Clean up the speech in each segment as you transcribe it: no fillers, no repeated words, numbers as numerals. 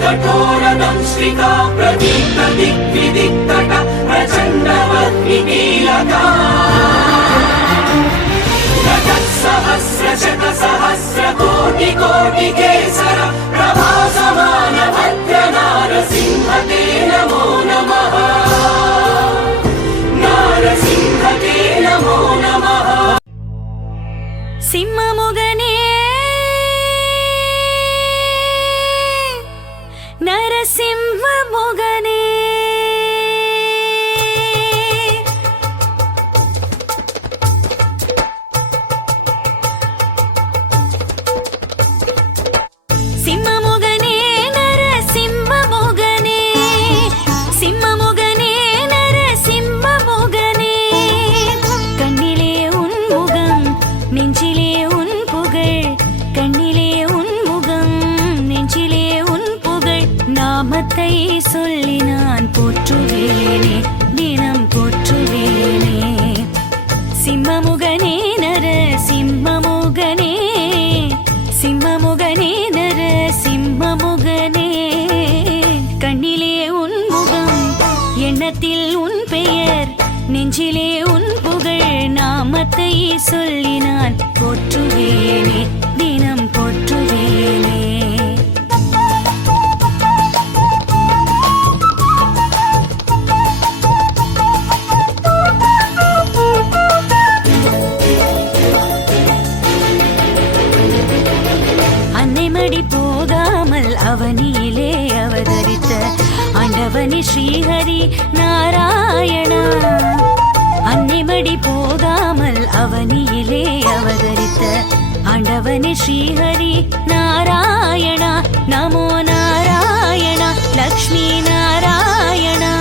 कठोरदंश्रिका प्रदीप्तदिग्विदिक्तट प्रचण्डवह्निकीलका सहस्रशतसहस्रकोटिकोटिकेसर प्रभासमान भद्र नारसिंहते नमो नमः नारसिंहते नमो नमः सिंहमुगने नरसिंहमुगने நாமத்தை சொல்லி நான் போற்றுவேனே தினம் போற்றுவேனே சிம்மமுகனே நர சிம்மமுகனே சிம்மமுகனே நர சிம்மமுகனே கண்ணிலே உன் முகம் எண்ணத்தில் உன் பெயர் நெஞ்சிலே உன் புகழ் நாமத்தை சொல்லி நான் போற்றுவேனே தினம் போற்றுவேனே போகாமல் அவனியிலே அவதரித்த ஆண்டவனே ஸ்ரீஹரி நாராயணா அன்னைமடி போகாமல் அவனியிலே அவதரித்த ஆண்டவனே ஸ்ரீஹரி நாராயணா நமோ நாராயணா லக்ஷ்மி நாராயணா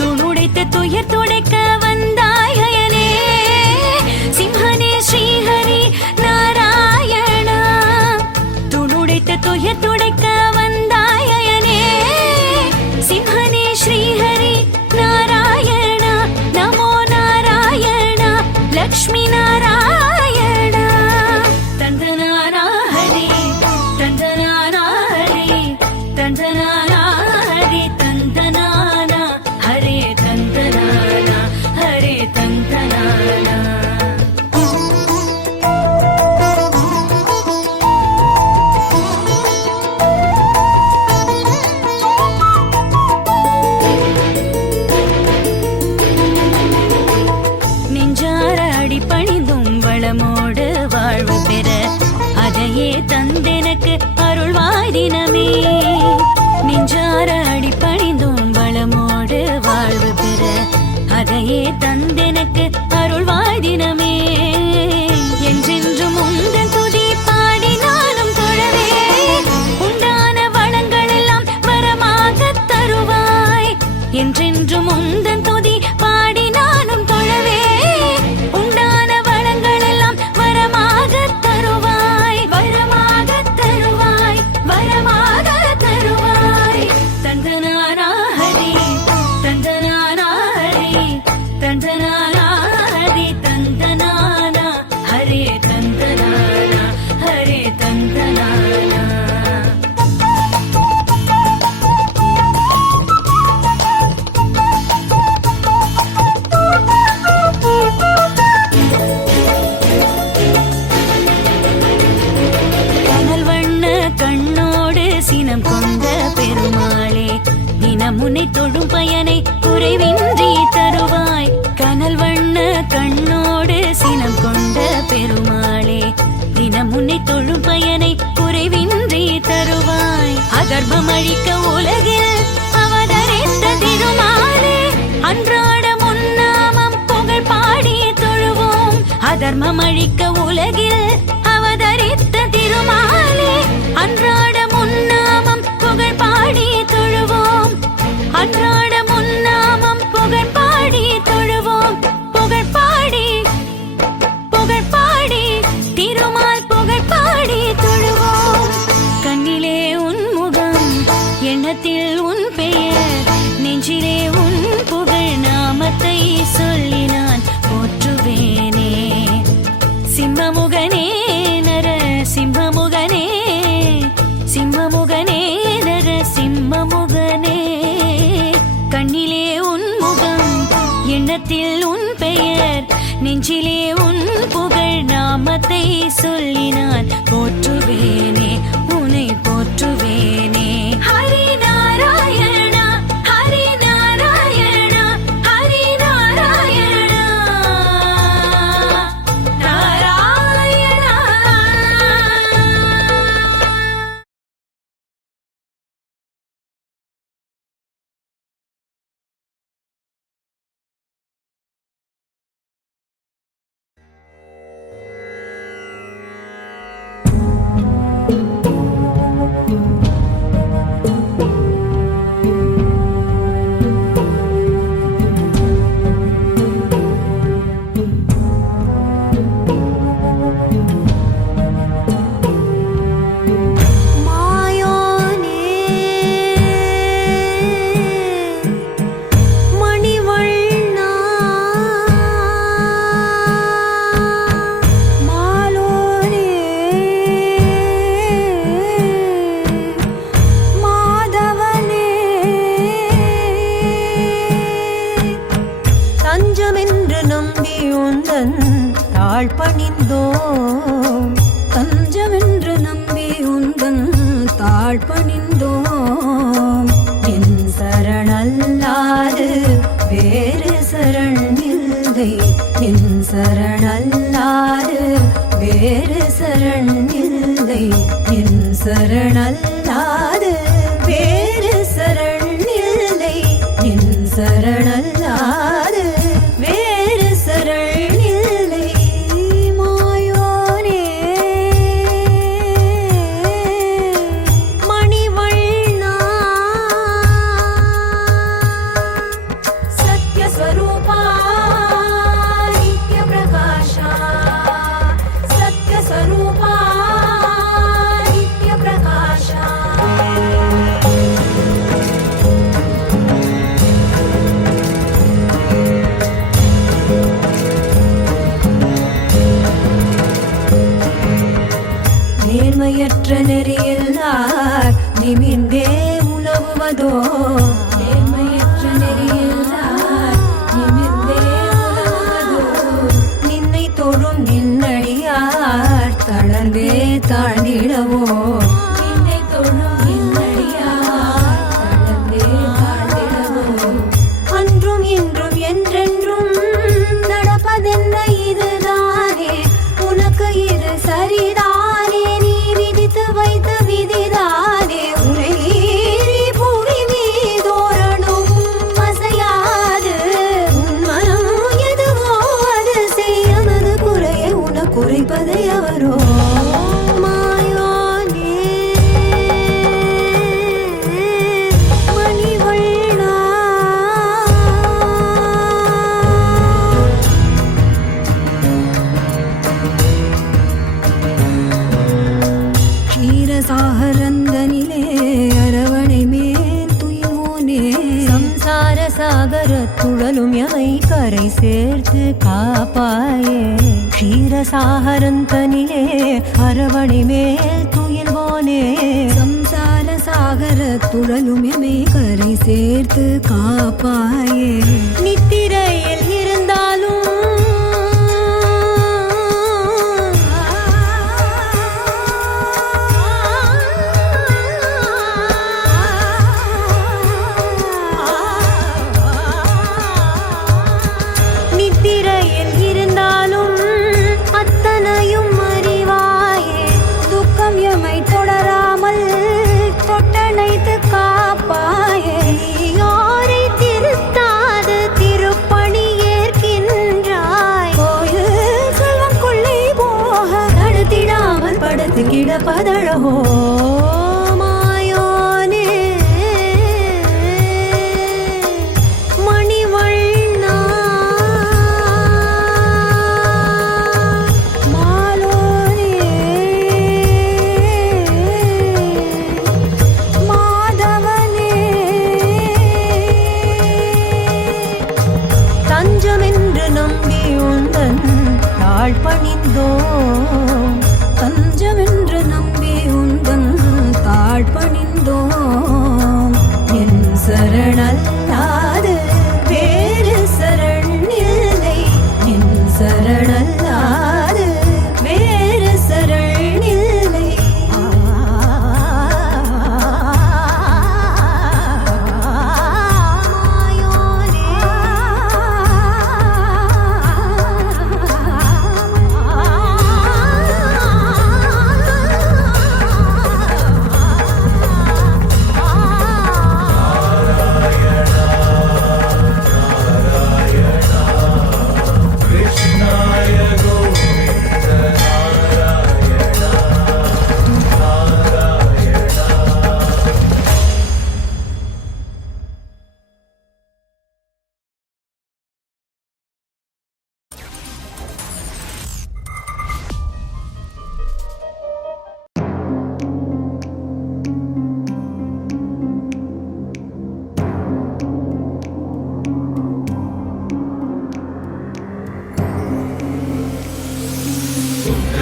துணுடைத்த துயர் துடைக்க வந்தாயனே சிம்ஹனே ஸ்ரீஹரி நாராயணா துயர் துடைக்க வந்தாயனே சிம்ஹனே ஸ்ரீஹரி நாராயணா நமோ நாராயணா லக்ஷ்மி நாராயணா தந்தனானா ஹரி தந்தனானா ஹரி தந்தனானா ஹரி தந்தனானா ஹரே தந்தனானா ஹரே தந்தனானா வளமோடு வாழ்வு பெற அதையே தந்தெனக்கு அருள்வாய் தினமே நெஞ்சார அடிபணிந்தும் வளமோடு வாழ்வு பெற அதையே தந்தெனக்கு அருள்வாய் தினமே என்றென்றும் உந்தன் துதி பாடி நானும் தொழவே உண்டான வளங்கள் எல்லாம் வரமாக தருவாய் என்றென்றும் உந்தன் துதி பாடி நானும் தொழவே தந்தனானா ஹரி தந்தனானா ஹரே தந்தனானா ஹரே தந்தனானா கனல் வண்ண கண்ணோடு சினம் கொண்ட பெருமாளே தினமுனை தொழும் பயனை குறைவின்றி தருவாய் கனல் வண்ண கண்ணோடு சினம் கொண்ட பெருமாளே தினமுனை தொழும் பயனை குறைவின்றி தருவாய் அதர்மம் அழிக்க உலகில் அவதரித்த திருமாலே அன்றாட முன்னாமம் புகழ் பாடி தொழுவோம் அதர்மம் அழிக்க உலகில் அவதரித்த திருமாலே அன்றாட முன்னாமம் புகழ் பாடி தொழுவோம் அன்றாட முன்னாமம் புகழ் பாடி தொழுவோம் புகழ் பாடி திருமால் புகழ் பாடி தொழுவோம் கண்ணிலே உன் முகம் எண்ணத்தில் உன் பெயர் நெஞ்சிலே உன் புகழ் நாமத்தை சொல்லி நான் போற்றுவேனே சிம்மமுகனே நர சிம்மமுகனே சிம்மமுகனே நெஞ்சிலே உன் புகழ் நாமத்தை சொல்லி நான் போற்றுவேனே உன்னை போற்றுவேனே. ஹரி நாராயணா ஹரி நாராயணா ஹரி நாராயணா நாராயணா. தஞ்சமென்று நம்பி உந்தன் தாழ் பணிந்தோம். தஞ்சமென்று நம்பி உந்தன் தாழ் பணிந்தோம். என் சரணல்லாது வேறு சரண் இல்லை. என் சரணல்லாது வேறு சரண் இல்லை. என் சரணல்லாது வேறு சரண் இல்லை. என் சரணல்லாது வேறு சரண் இல்லை. மாயோனே மணிவண்ணா சத்யஸ்வரூபா நித்ய பிரகாஷா. சத்யஸ்வரூபா நித்ய பிரகாஷா. நேர்மையற்ற நெறியில்லார் நிமிர்ந்தே உலவுவதோ. நேர்மையற்ற நெறியில்லார் நிமிர்ந்தே உலவுவதோ. நின்னை தொழும் நின்னடியார் தளர்ந்தே தாழ்ந்திடவோ. நின்னை தொழும் நின்னடியார் தளர்ந்தே தாழ்ந்திடவோ. அன்றும் இன்றும் என்றென்றும் நடப்பதென்ன இதுதானே. உனக்கு இது சரிதானே. நீ விதித்து வைத்த விதிதானே. உனை மீறி புவி மீதோரணும் அசையாது. உன் மனம் எதுவோ அது செய்யமது குறைய உன குறைப்பதை அவரோ. மாயோனே மணிவண்ணா க்ஷீரசாகரந்தனிலே அரவணை மேல் துயில்வோனே. சம்சார சாகர துழலும் எமை கரை சேர்த்து காப்பாயே. க்ஷீரசாகரந்தனிலே அரவணை மேல் துயில்வோனே. சம்சார சாகர துழலும் எமை கரை சேர்த்து காப்பாயே. நித்திரையில் இருந்தாலும் நித்திரையில் இருந்தாலும் அத்தனையும் அறிவாயே. துக்கம் எமை தொடராமல் தொட்டணைத்து காப்பாயே. யாரை திருத்தாது திருப்பணி ஏற்கின்றாய். கோயில் செல்வம் கொள்ளை போக நடத்திடாமல் படுத்து கிடப்பதழகோ. மாயோனே மணிவண்ணா மாலோனே மாதவனே. தஞ்சமென்று நம்பி உந்தன் தாழ் பணிந்தோம். தஞ்சமென்று நம்பி உந்தன்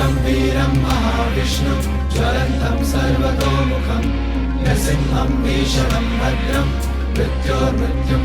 वीरं वीरं महाविष्णुं ज्वलन्तं सर्वतोमुखं नृसिंहं भीषणं भद्रं मृत्योर्मृत्युं